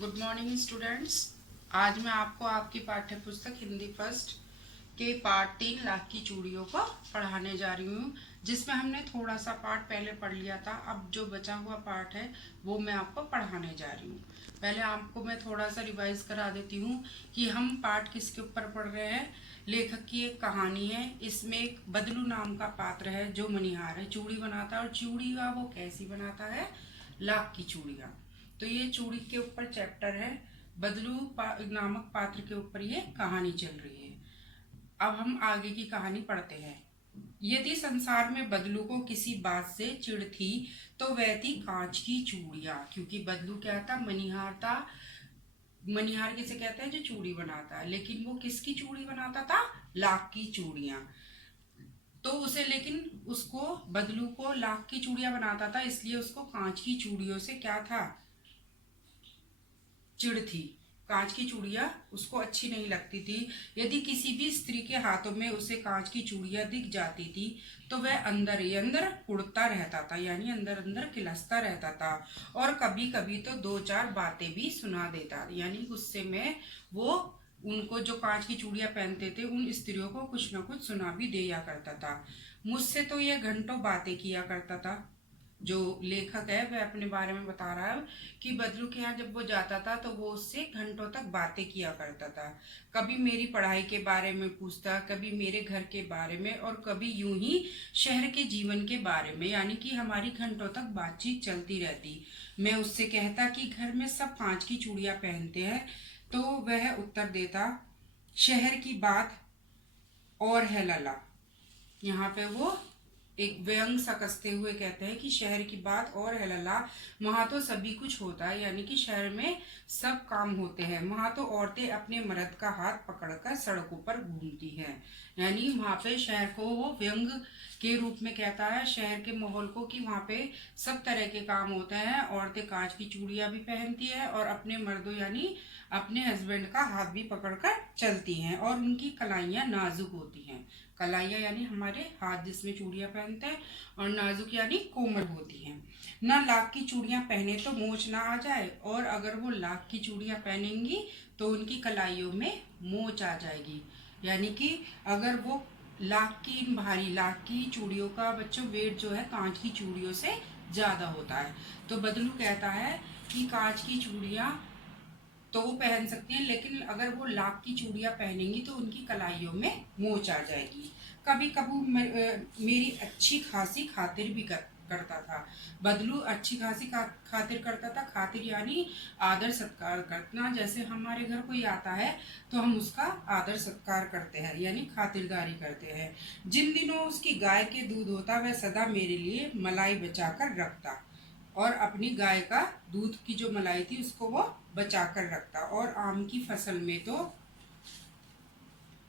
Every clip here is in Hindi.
Good morning students. आज मैं आपको आपकी पाठ्य पुस्तक हिंदी फर्स्ट के पार्ट 3 लाख की चूड़ियों को पढ़ाने जा रही हूँ, जिसमें हमने थोड़ा सा पार्ट पहले पढ़ लिया था। अब जो बचा हुआ पार्ट है वो मैं आपको पढ़ाने जा रही हूँ। पहले आपको मैं थोड़ा सा रिवाइज करा देती हूँ कि हम पार्ट किसके ऊपर पढ़ रहे हैं। लेखक की एक कहानी है। इसमें एक बदलू नाम का पात्र है जो मनिहार है, चूड़ी बनाता है। और चूड़ी का वो कैसी बनाता है? लाख की चूड़ियाँ। तो ये चूड़ी के ऊपर चैप्टर है। बदलू नामक पात्र के ऊपर ये कहानी चल रही है। अब हम आगे की कहानी पढ़ते हैं। यदि संसार में बदलू को किसी बात से चिढ़ थी तो वह थी कांच की चूड़ियां। क्योंकि बदलू क्या था? मनिहार था। मनिहार किसे कहते हैं? जो चूड़ी बनाता है। लेकिन वो किसकी चूड़ी बनाता था? लाख की चूड़ियां। तो उसे, लेकिन उसको, बदलू को लाख की चूड़ियां बनाता था, इसलिए उसको कांच की चूड़ियों से क्या था? चिढ़ थी। कांच की चूड़ियां उसको अच्छी नहीं लगती थी। यदि किसी भी स्त्री के हाथों में उसे कांच की चूड़ियां दिख जाती थी तो वह अंदर ही अंदर उड़ता रहता था, यानी अंदर अंदर खिलसता रहता था। और कभी कभी तो दो चार बातें भी सुना देता, यानी गुस्से में वो उनको, जो कांच की चूड़ियां पहनते थे, उन स्त्रियों को कुछ ना कुछ सुना भी दिया करता था। मुझसे तो ये घंटों बातें किया करता था। जो लेखक है वह अपने बारे में बता रहा है कि बदलू के यहाँ जब वो जाता था तो वो उससे घंटों तक बातें किया करता था। कभी मेरी पढ़ाई के बारे में पूछता, कभी मेरे घर के बारे में, और कभी यूं ही शहर के जीवन के बारे में, यानी कि हमारी घंटों तक बातचीत चलती रहती। मैं उससे कहता कि घर में सब कांच की चूड़ियां पहनते हैं, तो वह उत्तर देता, शहर की बात और है लला। यहाँ पे वो एक व्यंग सा कसते हुए कहते हैं कि शहर की बात और है लला। वहां तो सभी कुछ होता है, यानी कि शहर में सब काम होते हैं। वहां तो औरतें अपने मर्द का हाथ पकड़कर सड़कों पर घूमती हैं। यानी वहां पे शहर को वो व्यंग के रूप में कहता है, शहर के माहौल को, कि वहां पे सब तरह के काम होते हैं। औरतें कांच की चूड़ियां भी पहनती है और अपने मर्दों यानी अपने हस्बैंड का हाथ भी पकड़कर चलती हैं, और उनकी कलाइयां नाजुक होती हैं। कलाइयाँ यानी हमारे हाथ जिसमें चूड़ियां पहनते हैं, और नाजुक यानी कोमल होती हैं। ना लाख की चूड़ियां पहने तो मोच ना आ जाए, और अगर वो लाख की चूड़ियां पहनेंगी तो उनकी कलाइयों में मोच आ जाएगी। यानी कि अगर वो लाख की, भारी लाख की चूड़ियों का बच्चों वेट जो है कांच की चूड़ियों से ज्यादा होता है। तो बदलू कहता है कि कांच की चूड़ियां तो वो पहन सकती हैं, लेकिन अगर वो लाख की चूड़ियां पहनेंगी तो उनकी कलाइयों में मोच आ जाएगी। कभी कभी मेरी अच्छी खासी खातिर भी करता था। बदलू अच्छी खासी खातिर करता था। खातिर यानी आदर सत्कार करना। जैसे हमारे घर कोई आता है तो हम उसका आदर सत्कार करते हैं, यानी खातिरदारी करते हैं। जिन दिनों उसकी गाय के दूध होता वह सदा मेरे लिए मलाई बचा कर रखता, और अपनी गाय का दूध की जो मलाई थी उसको वो बचा कर रखता। और आम की फसल में तो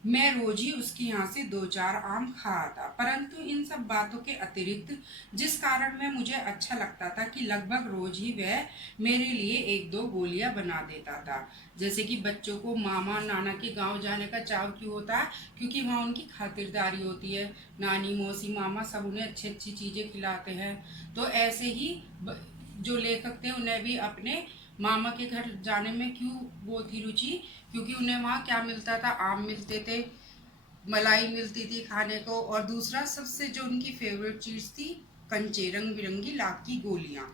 मैं रोज ही उसके यहाँ से दो चार आम खा आता। परंतु इन सब बातों के अतिरिक्त जिस कारण में मुझे अच्छा लगता था कि लगभग रोज ही वह मेरे लिए एक दो गोलियां बना देता था। जैसे कि बच्चों को मामा नाना के गांव जाने का चाव क्यों होता है? क्योंकि वहाँ उनकी खातिरदारी होती है। नानी मौसी मामा सब उन्हें अच्छी अच्छी चीजें खिलाते हैं। तो ऐसे ही जो लेखक थे उन्हें भी अपने मामा के घर जाने में क्यों वो थी रुचि? क्योंकि उन्हें वहाँ क्या मिलता था? आम मिलते थे, मलाई मिलती थी खाने को, और दूसरा सबसे जो उनकी फेवरेट चीज़ थी, कंचे, रंग बिरंगी लाख की गोलियां।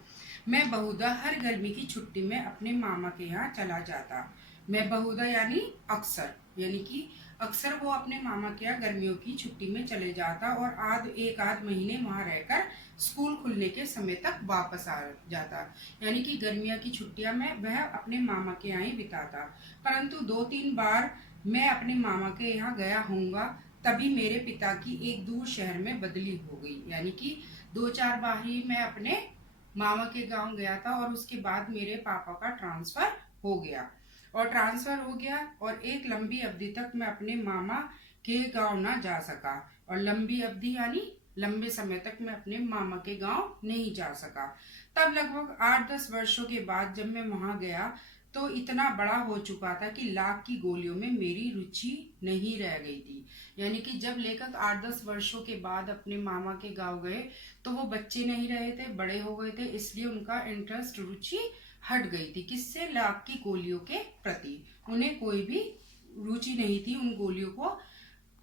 मैं बहुधा हर गर्मी की छुट्टी में अपने मामा के यहाँ चला जाता। मैं बहुधा यानी अक्सर, यानी कि अक्सर वो अपने मामा के यहाँ गर्मियों की छुट्टी में चले जाता, और एक आध महीने वहाँ रहकर स्कूल खुलने के समय तक वापस आ जाता। यानी कि गर्मियों की छुट्टियां में वह अपने मामा के यहाँ ही बिताता। परंतु दो तीन बार मैं अपने मामा के यहाँ गया हूँगा, तभी मेरे पिता की एक दूर शहर में बदली हो गई। यानी कि दो चार बार ही मैं अपने मामा के गांव गया था, और उसके बाद मेरे पापा का ट्रांसफर हो गया। और ट्रांसफर हो गया और एक लंबी अवधि तक मैं अपने मामा के गांव ना जा सका। और लंबी अवधि यानी लंबे समय तक मैं अपने मामा के गांव नहीं जा सका। तब लगभग 8-10 वर्षों के बाद जब मैं वहां गया तो इतना बड़ा हो चुका था कि लाख की गोलियों में मेरी रुचि नहीं रह गई थी। यानी कि जब लेखक 8-10 वर्षों के बाद अपने मामा के गांव गए तो वो बच्चे नहीं रहे थे, बड़े हो गए थे, इसलिए उनका इंटरेस्ट, रुचि हट गई थी। किससे? लाख की गोलियों के प्रति। उन्हें कोई भी रुचि नहीं थी उन गोलियों को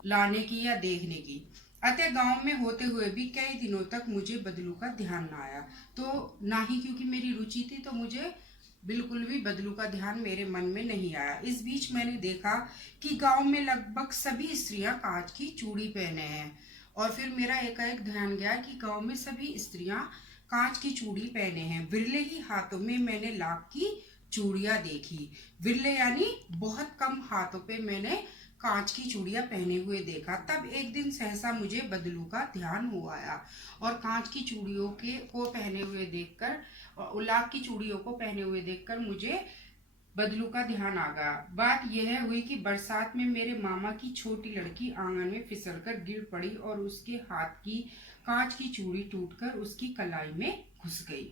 लाने की या देखने की। अतः गांव में होते हुए भी कई दिनों तक मुझे बदलू का ध्यान ना आया। तो ना ही क्योंकि मेरी रुचि थी तो मुझे बिल्कुल भी बदलू का ध्यान मेरे मन में नहीं आया। इस बीच मैंने देखा कि गांव में लगभग सभी स्त्रियां कांच की चूड़ी पहने हैं। और फिर मेरा एकाएक ध्यान गया कि गांव में सभी स्त्रियां कांच की चूड़ी पहने हैं। विरले ही हाथों में मैंने लाख की चूड़ियां देखी। विरले यानी बहुत कम हाथों पे मैंने कांच की चूड़ियां पहने हुए देखा। तब एक दिन सहसा मुझे बदलू का ध्यान हो आया और कांच की चूड़ियों के को पहने हुए देखकर और लाख की चूड़ियों को पहने हुए देखकर मुझे बदलू का ध्यान आ गया। बात यह हुई कि बरसात में मेरे मामा की छोटी लड़की आंगन में फिसलकर गिर पड़ी और उसके हाथ की कांच की चूड़ी टूटकर उसकी कलाई में घुस गई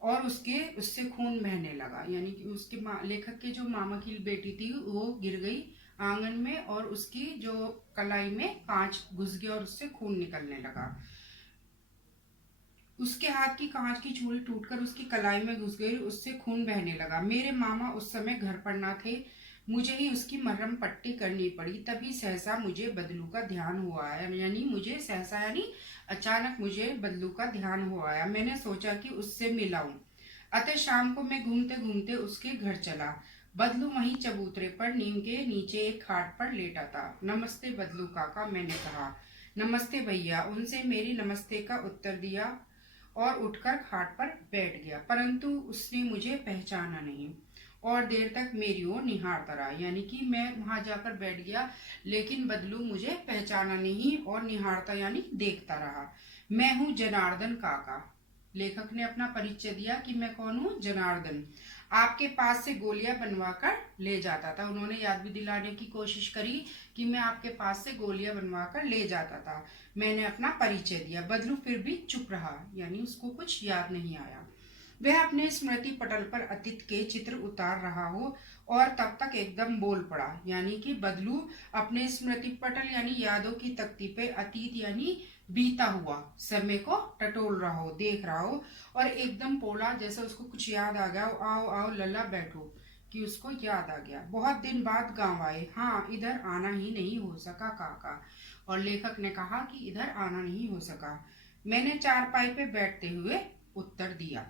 और उससे खून बहने लगा। यानी कि उसके लेखक के जो मामा की बेटी थी वो गिर गई आंगन में और उसकी जो कलाई में कांच घुस गया और उससे खून निकलने लगा। उसके हाथ की कांच की चूड़ी टूटकर उसकी कलाई में घुस गई, उससे खून बहने लगा। मेरे मामा उस समय घर पर ना थे, मुझे ही उसकी मरहम पट्टी करनी पड़ी। तभी सहसा मुझे बदलू का ध्यान हुआ आया। यानी मुझे सहसा यानी अचानक मुझे बदलू का ध्यान हुआ आया। मैंने सोचा कि उससे मिलाऊं। अतः शाम को मैं घूमते घूमते उसके घर चला। बदलू वहीं चबूतरे पर नीम के नीचे एक खाट पर लेटा था। नमस्ते बदलू काका, मैंने कहा। नमस्ते भैया, उनसे मेरी नमस्ते का उत्तर दिया और उठकर खाट पर बैठ गया। परंतु उसने मुझे पहचाना नहीं और देर तक मेरी ओर निहारता रहा। यानी कि मैं वहां जाकर बैठ गया लेकिन बदलू मुझे पहचाना नहीं और निहारता यानी देखता रहा। मैं हूँ जनार्दन काका। लेखक ने अपना परिचय दिया कि मैं कौन हूँ, जनार्दन। आपके पास से गोलियां बनवा कर ले जाता था। उन्होंने याद भी दिलाने की कोशिश करी कि मैं आपके पास से गोलियां बनवा कर ले जाता था। मैंने अपना परिचय दिया। बदलू फिर भी चुप रहा, यानी उसको कुछ याद नहीं आया। वह अपने स्मृति पटल पर अतीत के चित्र उतार रहा हो और तब तक एकदम बोल पड़ा। यानी कि बदलू अपने स्मृति पटल यानी यादों की तख्ती पे अतीत यानी बीता हुआ समय को टटोल रहा हो, देख रहा हो और एकदम बोला जैसे उसको कुछ याद आ गया। आओ आओ लल्ला बैठो, कि उसको याद आ गया। बहुत दिन बाद गांव आए। हाँ, इधर आना ही नहीं हो सका काका। और लेखक ने कहा कि इधर आना नहीं हो सका। मैंने चारपाई पे बैठते हुए उत्तर दिया।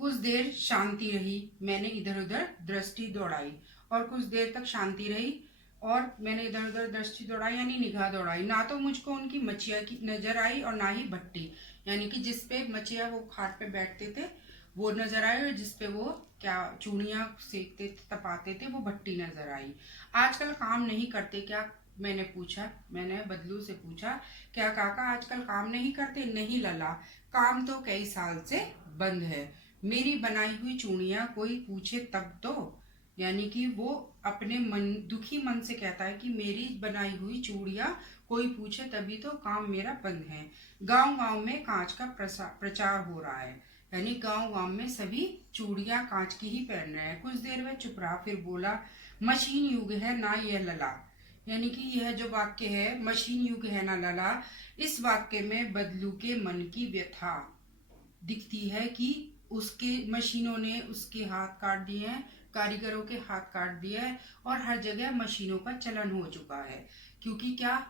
कुछ देर शांति रही। मैंने इधर उधर दृष्टि दौड़ाई और कुछ देर तक शांति रही और मैंने इधर उधर दृष्टि दौड़ाई यानी निगाह दौड़ाई। ना तो मुझको उनकी मचिया की नजर आई और ना ही भट्टी, यानी कि जिसपे मचिया वो खाट पे बैठते थे वो नजर आई और जिसपे वो क्या चूड़ियां सेकते तपाते थे वो भट्टी नजर आई। आजकल काम नहीं करते क्या, मैंने पूछा। मैंने बदलू से पूछा, क्या काका आजकल काम नहीं करते? नहीं लला, काम तो कई साल से बंद है। मेरी बनाई हुई चूड़ियां कोई पूछे तब तो। यानी कि वो अपने मन दुखी मन से कहता है कि मेरी बनाई हुई चूड़ियां कोई पूछे तभी तो, काम मेरा बंद है। गांव गांव में कांच का प्रचार हो रहा है। यानी गांव गांव में सभी चूड़ियां कांच की ही पहन रहे हैं। कुछ देर वह चुप रहा, फिर बोला, मशीन युग है ना यह लला। यानी कि यह जो वाक्य है, मशीन युग है ना लला, इस वाक्य में बदलू के मन की व्यथा दिखती है कि उसके मशीनों ने उसके हाथ काट दिए हैं, कारीगरों के हाथ काट दिए हैं और हर जगह मशीनों का चलन हो चुका है। क्योंकि क्या,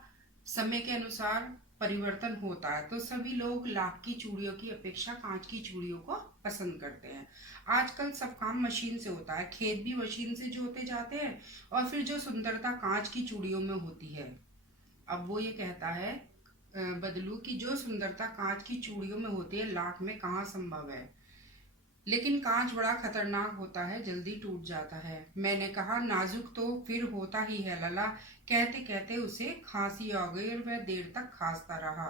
समय के अनुसार परिवर्तन होता है तो सभी लोग लाख की चूड़ियों की अपेक्षा कांच की चूड़ियों को पसंद करते हैं। आजकल सब काम मशीन से होता है, खेत भी मशीन से जोते जाते हैं और फिर जो सुंदरता कांच की चूड़ियों में होती है। अब वो ये कहता है बदलू की जो सुंदरता कांच की चूड़ियों में होती है लाख में कहाँ संभव है। लेकिन कांच बड़ा खतरनाक होता है, जल्दी टूट जाता है। मैंने कहा, नाजुक तो फिर होता ही है लला। कहते कहते उसे खांसी आ गई और वह देर तक खांसता रहा।